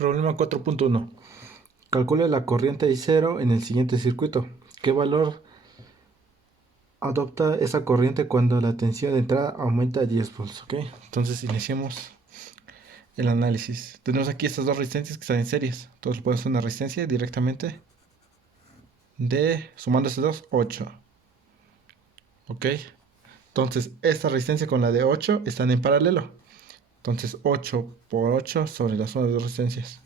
Problema 4.1. Calcule la corriente I0 en el siguiente circuito. ¿Qué valor adopta esa corriente cuando la tensión de entrada aumenta a 10 volts? ¿Ok? Entonces iniciemos el análisis. Tenemos aquí estas dos resistencias que están en series. Entonces podemos hacer una resistencia directamente de, sumando estas dos, 8. ¿Ok? Entonces esta resistencia con la de 8 están en paralelo. Entonces 8 por 8 sobre la suma de dos resistencias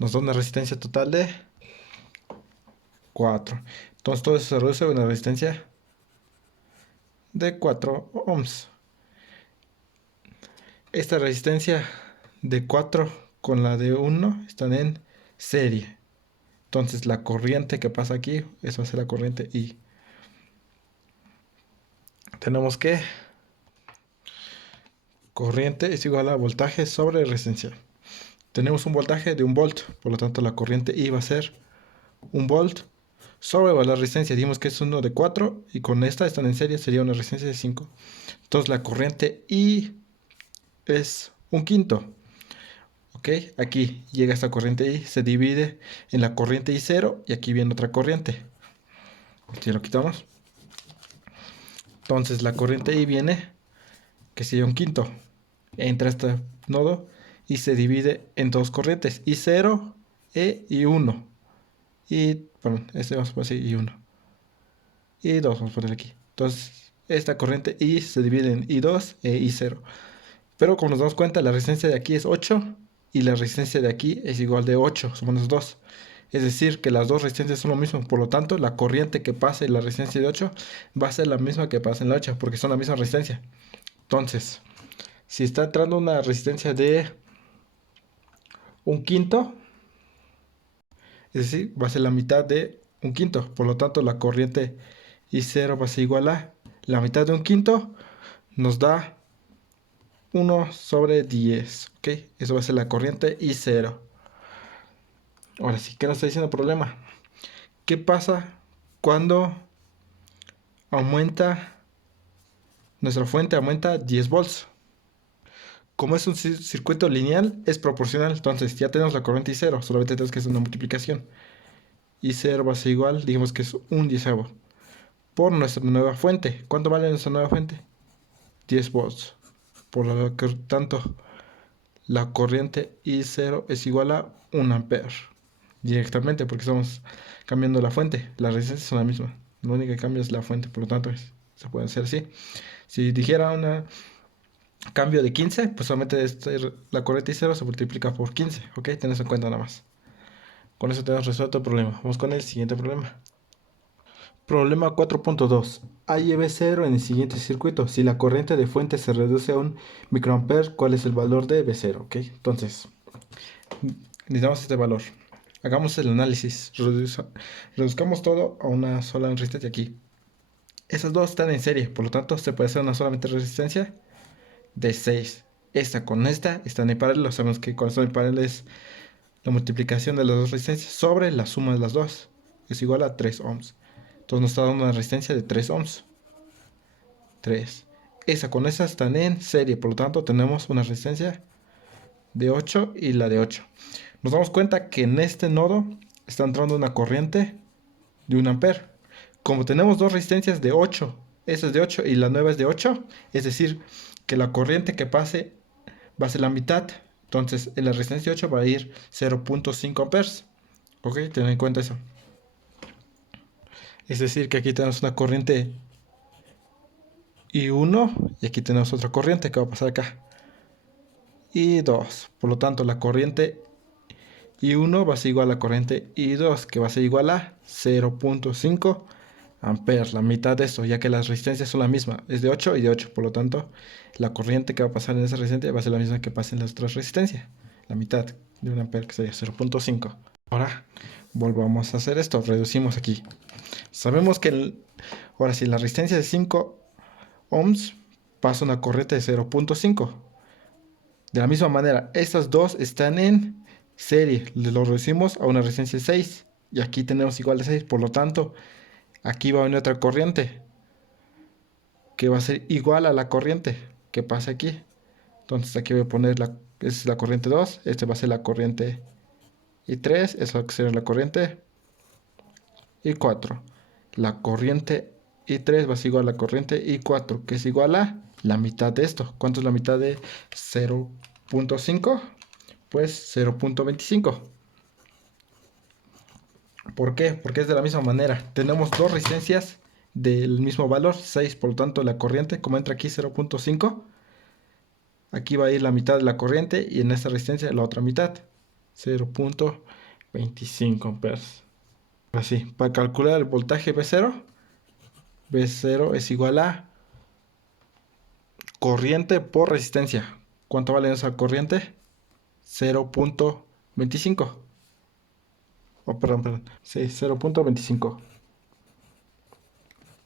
nos da una resistencia total de 4. Entonces todo eso se reduce a una resistencia de 4 ohms. Esta resistencia de 4 con la de 1 están en serie. Entonces la corriente que pasa aquí, eso va a ser la corriente I. Tenemos que corriente es igual a voltaje sobre resistencia. Tenemos un voltaje de 1 volt, por lo tanto la corriente I va a ser 1 volt sobre la resistencia. Dijimos que es uno de 4 y con esta están en serie, sería una resistencia de 5. Entonces la corriente I es 1/5. Ok, aquí llega esta corriente I, se divide en la corriente I0 y aquí viene otra corriente. Esto ya lo quitamos. Entonces la corriente I viene, que sería 1/5. Entra a este nodo y se divide en dos corrientes, I0 e I1. Y, perdón, este vamos a poner así, I1. Y 2 vamos a poner aquí. Entonces esta corriente I se divide en I2 e I0. Pero como nos damos cuenta, la resistencia de aquí es 8 y la resistencia de aquí es igual de 8, somos 2. Es decir, que las dos resistencias son lo mismo. Por lo tanto, la corriente que pase en la resistencia de 8 va a ser la misma que pasa en la 8, porque son la misma resistencia. Entonces, si está entrando una resistencia de 1/5, es decir, va a ser la mitad de 1/5. Por lo tanto, la corriente I0 va a ser igual a la mitad de 1/5, nos da 1 sobre 10. ¿Ok? Eso va a ser la corriente I0. Ahora sí, ¿qué nos está diciendo el problema? ¿Qué pasa cuando aumenta, nuestra fuente aumenta 10 volts? Como es un circuito lineal, es proporcional. Entonces ya tenemos la corriente I0, solamente tenemos que hacer una multiplicación. I0 va a ser igual, digamos que es 1/10 por nuestra nueva fuente. ¿Cuánto vale nuestra nueva fuente? 10 volts. Por lo que tanto, la corriente I0 es igual a 1 ampere. Directamente, porque estamos cambiando la fuente. Las resistencias son la misma. Lo único que cambia es la fuente, por lo tanto se puede hacer así. Si dijera un cambio de 15, pues solamente la corriente I0 se multiplica por 15. Ok, tenés en cuenta nada más. Con eso tenemos resuelto el problema. Vamos con el siguiente problema. Problema 4.2. Hay B0 en el siguiente circuito. Si la corriente de fuente se reduce a 1 microampere, ¿cuál es el valor de B0? Ok, entonces necesitamos este valor. Hagamos el análisis. Reduzcamos todo a una sola resistencia aquí. Esas dos están en serie, por lo tanto se puede hacer una solamente resistencia de 6. Esta con esta están en paralelo. Sabemos que cuando están en paralelo es la multiplicación de las dos resistencias sobre la suma de las dos. Es igual a 3 ohms. Entonces nos está dando una resistencia de 3 ohms. 3. Esa con esa están en serie, por lo tanto tenemos una resistencia de 8 y la de 8. Nos damos cuenta que en este nodo está entrando una corriente de 1 ampere. Como tenemos dos resistencias de 8, esa es de 8 y la nueva es de 8, es decir, que la corriente que pase va a ser la mitad. Entonces en la resistencia 8 va a ir 0.5 amperes. Ok, ten en cuenta eso. Es decir, que aquí tenemos una corriente I1 y aquí tenemos otra corriente que va a pasar acá. I2. Por lo tanto, la corriente I1 va a ser igual a la corriente I2, que va a ser igual a 0.5 amperes, la mitad de esto, ya que las resistencias son la misma, es de 8 y de 8, por lo tanto, la corriente que va a pasar en esa resistencia va a ser la misma que pasa en las otras resistencias, la mitad de 1 ampere, que sería 0.5. Ahora, volvamos a hacer esto, reducimos aquí. Sabemos que, ahora si la resistencia es de 5 ohms, pasa una corriente de 0.5. De la misma manera, estas dos están en serie, lo reducimos a una resistencia de 6, y aquí tenemos igual de 6, por lo tanto, aquí va a venir otra corriente que va a ser igual a la corriente que pasa aquí. Entonces aquí voy a poner es la corriente 2, este va a ser la corriente I3, eso va a ser la corriente I4. La corriente I3 va a ser igual a la corriente I4, que es igual a la mitad de esto. ¿Cuánto es la mitad de 0.5? Pues 0.25. ¿Por qué? Porque es de la misma manera. Tenemos dos resistencias del mismo valor, 6, por lo tanto la corriente, como entra aquí 0.5, aquí va a ir la mitad de la corriente y en esta resistencia la otra mitad, 0.25 amperes. Así, para calcular el voltaje V0, V0 es igual a corriente por resistencia. ¿Cuánto vale esa corriente? 0.25. Oh, perdón. Sí, 0.25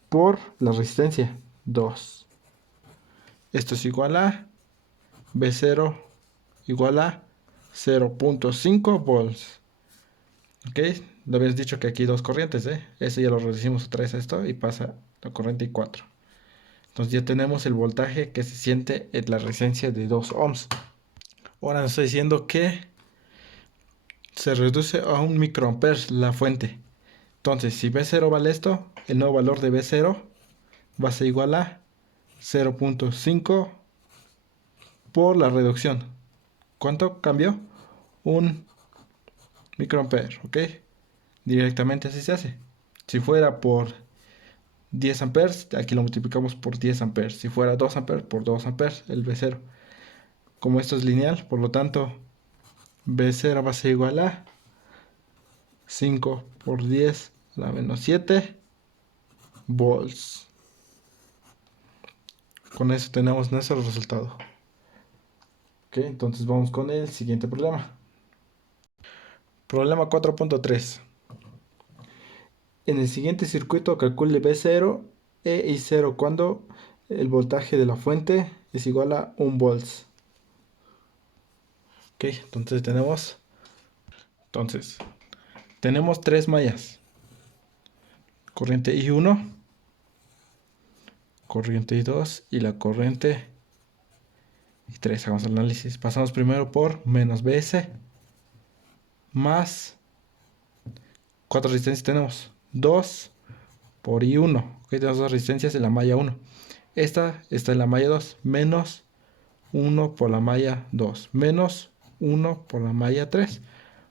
por la resistencia 2. Esto es igual a V0 igual a 0.5 volts. Ok, lo habías dicho que aquí hay dos corrientes, ¿eh? Ese ya lo reducimos otra vez a esto y pasa la corriente I4. Entonces ya tenemos el voltaje que se siente en la resistencia de 2 ohms. Ahora nos está diciendo que se reduce a 1 microamperes la fuente. Entonces, si V0 vale esto, el nuevo valor de V0 va a ser igual a 0.5 por la reducción. ¿Cuánto cambió? 1 microampere, ¿ok? Directamente así se hace. Si fuera por 10 amperes, aquí lo multiplicamos por 10 amperes. Si fuera 2 amperes, por 2 amperes, el V0. Como esto es lineal, por lo tanto, V0 va a ser igual a 5 por 10 a la menos 7 volts. Con eso tenemos nuestro resultado. Ok, entonces vamos con el siguiente problema. Problema 4.3. En el siguiente circuito calcule V0 e I0 cuando el voltaje de la fuente es igual a 1 volts. Ok, tenemos tres mallas. Corriente I1, corriente I2 y la corriente I3. Hagamos el análisis. Pasamos primero por menos Vs más, ¿cuántas resistencias tenemos? 2 por I1. Ok, tenemos dos resistencias en la malla 1. Esta está en la malla 2, menos 1 por la malla 2, menos 1 por la malla 3.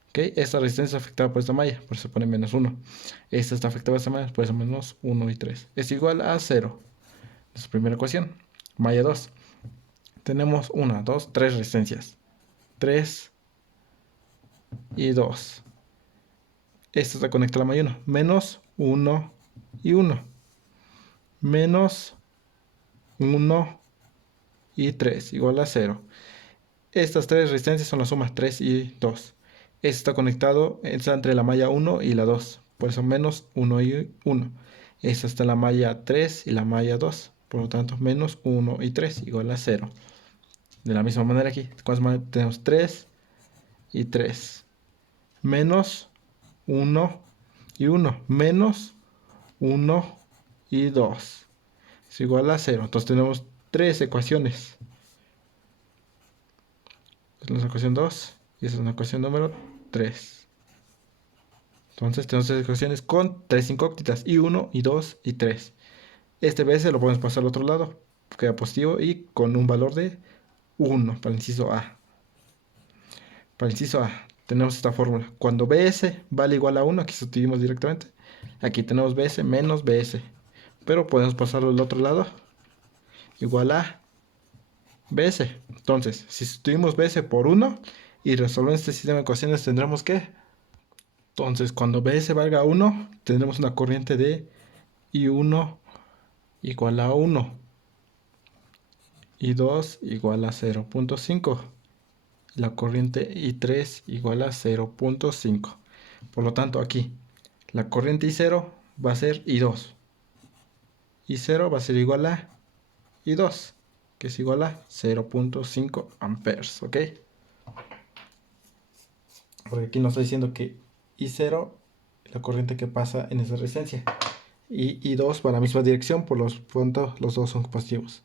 Ok, esta resistencia está afectada por esta malla, por eso se pone menos 1. Esta está afectada por esta malla, por eso menos 1 y 3. Es igual a 0. Nuestra primera ecuación. Malla 2. Tenemos 1, 2, 3 resistencias. 3 y 2. Esta está conectada a la malla 1. Menos 1 y 1. Menos 1 y 3, igual a 0. Estas tres resistencias son la suma 3 y 2. Este está conectado, está entre la malla 1 y la 2, por eso menos 1 y 1. Esta está en la malla 3 y la malla 2, por lo tanto menos 1 y 3 igual a 0. De la misma manera aquí, tenemos 3 y 3. Menos 1 y 1, menos 1 y 2 es igual a 0. Entonces tenemos tres ecuaciones. Esta es la ecuación 2 y esta es una ecuación número 3. Entonces tenemos tres ecuaciones con tres incógnitas, I1, I2 y 3. Este BS lo podemos pasar al otro lado, queda positivo y con un valor de 1 para el inciso A. Para el inciso A tenemos esta fórmula. Cuando BS vale igual a 1, aquí sustituimos directamente. Aquí tenemos BS menos BS. Pero podemos pasarlo al otro lado. Igual a BS. Entonces, si sustituimos BS por 1 y resolvemos este sistema de ecuaciones, tendremos que... Entonces, cuando BS valga 1, tendremos una corriente de I1 igual a 1. I2 igual a 0.5. La corriente I3 igual a 0.5. Por lo tanto, aquí la corriente I0 va a ser I2. I0 va a ser igual a I2, que es igual a 0.5 amperes, ¿ok? Porque aquí nos está diciendo que I0 es la corriente que pasa en esa resistencia. Y I2 va a la misma dirección, por lo tanto los dos son positivos.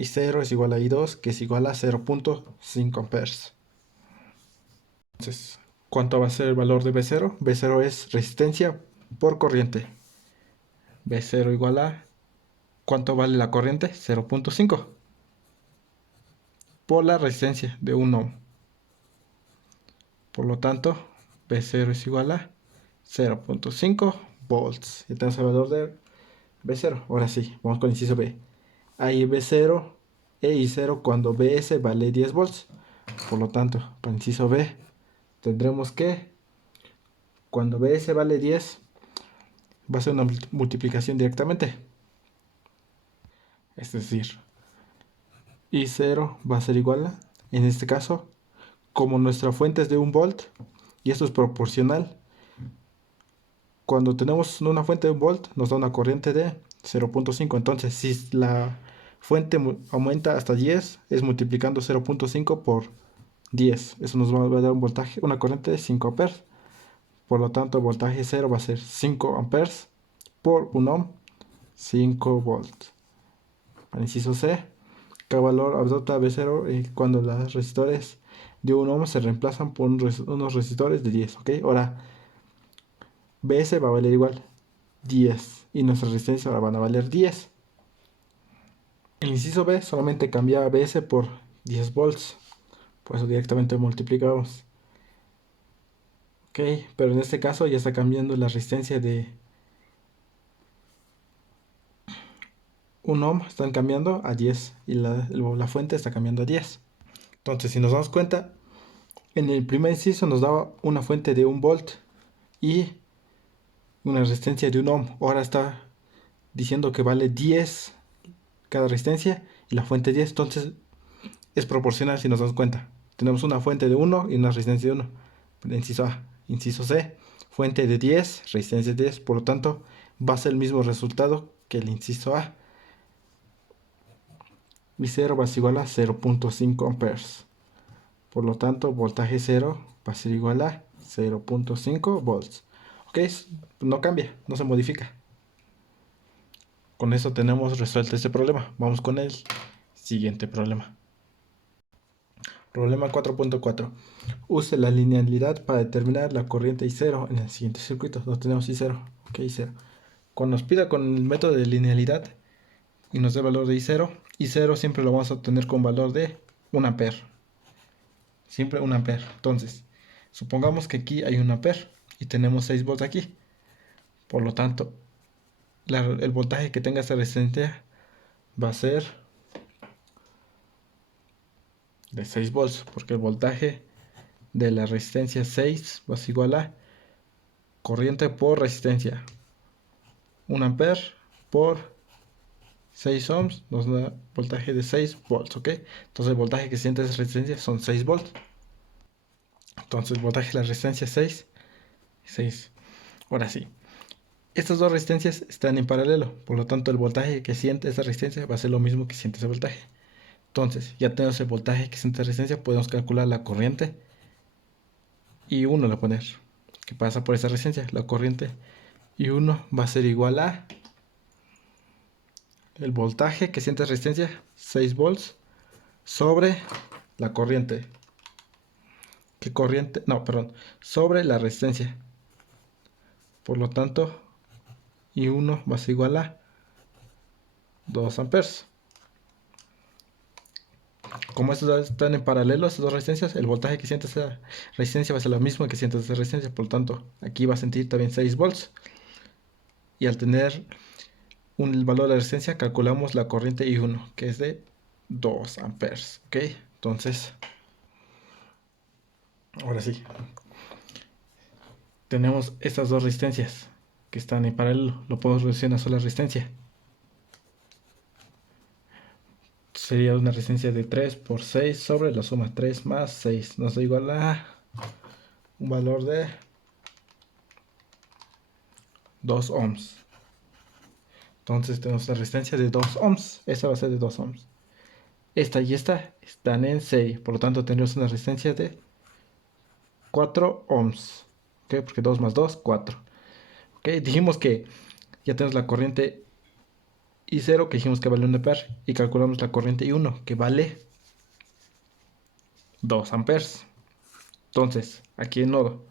I0 es igual a I2, que es igual a 0.5 amperes. Entonces, ¿cuánto va a ser el valor de B0? B0 es resistencia por corriente. B0 igual a, ¿cuánto vale la corriente? 0.5 por la resistencia de 1 ohm. Por lo tanto, B0 es igual a 0.5 volts. Ya tenemos el valor de B0. Ahora sí, vamos con el inciso B. Hay B0 e I0 cuando Bs vale 10 volts. Por lo tanto, para el inciso B, tendremos que cuando Bs vale 10, va a ser una multiplicación directamente. Es decir, I0 va a ser igual a, en este caso, como nuestra fuente es de 1 volt, y esto es proporcional, cuando tenemos una fuente de 1 volt, nos da una corriente de 0.5. Entonces, si la fuente aumenta hasta 10, es multiplicando 0.5 por 10. Eso nos va a dar un voltaje, una corriente de 5 amperes. Por lo tanto, el voltaje 0 va a ser 5 amperes por 1 ohm, 5 volts. Al inciso C, cada valor adopta B0 cuando los resistores de 1 ohm se reemplazan por unos resistores de 10. ¿Ok? Ahora, Bs va a valer igual 10 y nuestra resistencia ahora van a valer 10. El inciso B solamente cambia Bs por 10 volts. Por eso directamente multiplicamos. Ok, pero en este caso ya está cambiando la resistencia de 1 ohm, están cambiando a 10 y la fuente está cambiando a 10. Entonces, si nos damos cuenta, en el primer inciso nos daba una fuente de 1 volt y una resistencia de 1 ohm. Ahora está diciendo que vale 10 cada resistencia y la fuente 10. Entonces, es proporcional si nos damos cuenta. Tenemos una fuente de 1 y una resistencia de 1. Inciso A. Inciso C. Fuente de 10, resistencia de 10. Por lo tanto, va a ser el mismo resultado que el inciso A. Y 0 va a ser igual a 0.5 amperes. Por lo tanto, voltaje 0 va a ser igual a 0.5 volts. Ok, no cambia, no se modifica. Con eso tenemos resuelto este problema. Vamos con el siguiente problema. Problema 4.4. Use la linealidad para determinar la corriente I0 en el siguiente circuito. No tenemos I0. Ok, I0. Cuando nos pida con el método de linealidad y nos dé el valor de I0, I0 siempre lo vamos a obtener con valor de 1 ampere. Siempre 1 ampere. Entonces, supongamos que aquí hay 1 ampere y tenemos 6 volts aquí. Por lo tanto, el voltaje que tenga esta resistencia va a ser de 6 volts, porque el voltaje de la resistencia 6 va a ser igual a corriente por resistencia. 1 ampere por 6 ohms nos da voltaje de 6 volts, ¿ok? Entonces el voltaje que siente esa resistencia son 6 volts. Entonces el voltaje de la resistencia es 6. Ahora sí, estas dos resistencias están en paralelo, por lo tanto el voltaje que siente esa resistencia va a ser lo mismo que siente ese voltaje. Entonces, ya tenemos el voltaje que siente esa resistencia, podemos calcular la corriente y 1 le poner, que pasa por esa resistencia. La corriente y 1 va a ser igual a el voltaje que siente resistencia, 6 volts, sobre la corriente. ¿Qué corriente? No, perdón, sobre la resistencia. Por lo tanto, I1 va a ser igual a 2 amperes. Como estos están en paralelo, estas dos resistencias, el voltaje que siente esa resistencia va a ser lo mismo que siente esa resistencia. Por lo tanto, aquí va a sentir también 6 volts. Y al tener el valor de resistencia, calculamos la corriente I1, que es de 2 amperes. ¿Ok? Entonces, ahora sí, tenemos estas dos resistencias que están en paralelo. Lo podemos reducir a una sola resistencia. Sería una resistencia de 3 por 6 sobre la suma 3 más 6. Nos da igual a un valor de 2 ohms. Entonces tenemos la resistencia de 2 ohms. Esta va a ser de 2 ohms. Esta y esta están en serie. Por lo tanto tendremos una resistencia de 4 ohms. ¿Ok? Porque 2 más 2, 4. ¿Ok? Dijimos que ya tenemos la corriente y 0 que dijimos que vale 1 ampere y calculamos la corriente I1 que vale 2 amperes. Entonces, aquí el nodo,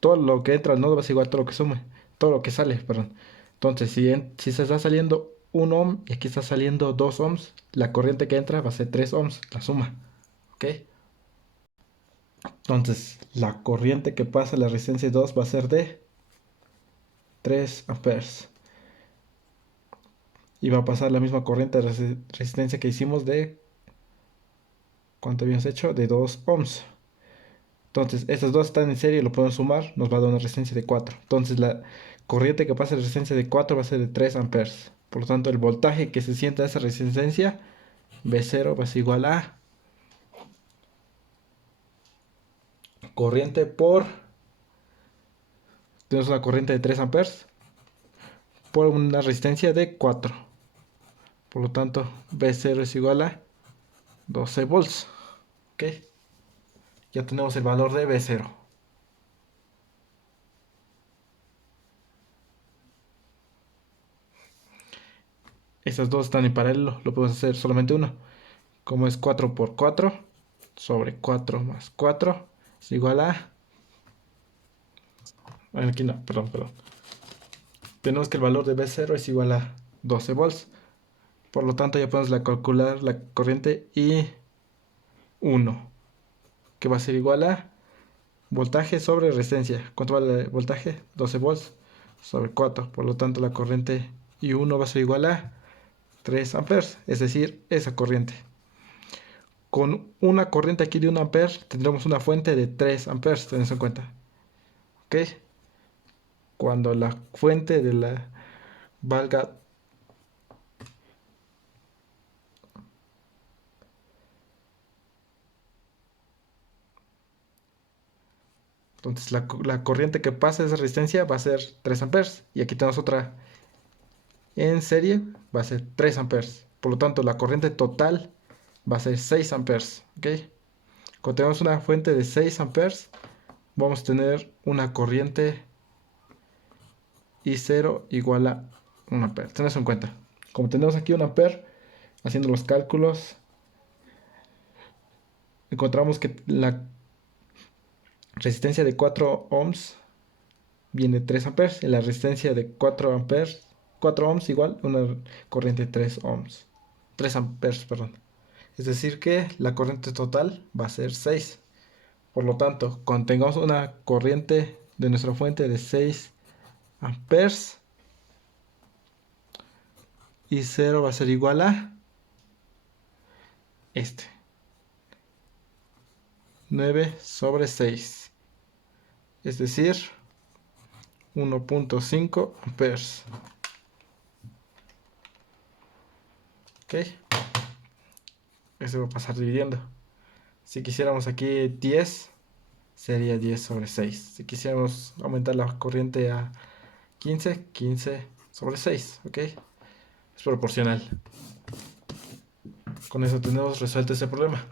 todo lo que entra al nodo va a ser igual a todo lo que sume, todo lo que sale, perdón. Entonces, si se está saliendo 1 ohm y aquí está saliendo 2 ohms, la corriente que entra va a ser 3 ohms, la suma. ¿Ok? Entonces, la corriente que pasa a la resistencia 2 va a ser de 3 amperes. Y va a pasar la misma corriente de resistencia que hicimos de... ¿Cuánto habíamos hecho? De 2 ohms. Entonces, estos dos están en serie, lo podemos sumar, nos va a dar una resistencia de 4. Entonces, la corriente que pasa a la resistencia de 4 va a ser de 3 amperes. Por lo tanto, el voltaje que se sienta a esa resistencia, V0 va a ser igual a corriente por... Tenemos una corriente de 3 amperes por una resistencia de 4. Por lo tanto, V0 es igual a 12 volts. ¿Ok? Ya tenemos el valor de V0. Estas dos están en paralelo, lo podemos hacer solamente uno. Como es 4 por 4 sobre 4 más 4 es igual a... Aquí no, perdón. Tenemos que el valor de V0 es igual a 12 volts. Por lo tanto, ya podemos calcular la corriente I1, que va a ser igual a voltaje sobre resistencia. ¿Cuánto vale el voltaje? 12 volts sobre 4. Por lo tanto, la corriente I1 va a ser igual a 3 amperes, es decir, esa corriente. Con una corriente aquí de 1 ampere tendremos una fuente de 3 amperes, tened eso en cuenta. ¿Ok? Cuando la fuente de la valga... Entonces la corriente que pasa de esa resistencia va a ser 3 amperes. Y aquí tenemos otra en serie, va a ser 3 amperes. Por lo tanto, la corriente total va a ser 6 amperes. ¿Ok? Cuando tenemos una fuente de 6 amperes, vamos a tener una corriente I0 igual a 1 ampere. Tened eso en cuenta. Como tenemos aquí 1 ampere, haciendo los cálculos, encontramos que la resistencia de 4 ohms viene 3 amperes. Y la resistencia de 4 amperes, 4 ohms igual una corriente de 3 ohms. 3 amperes, perdón. Es decir que la corriente total va a ser 6. Por lo tanto, cuando tengamos una corriente de nuestra fuente de 6 amperes, y 0 va a ser igual a 9 sobre 6. Es decir, 1.5 amperes. ¿Ok? Eso va a pasar dividiendo. Si quisiéramos aquí 10, sería 10 sobre 6. Si quisiéramos aumentar la corriente a 15, 15 sobre 6. ¿Ok? Es proporcional. Con eso tenemos resuelto ese problema.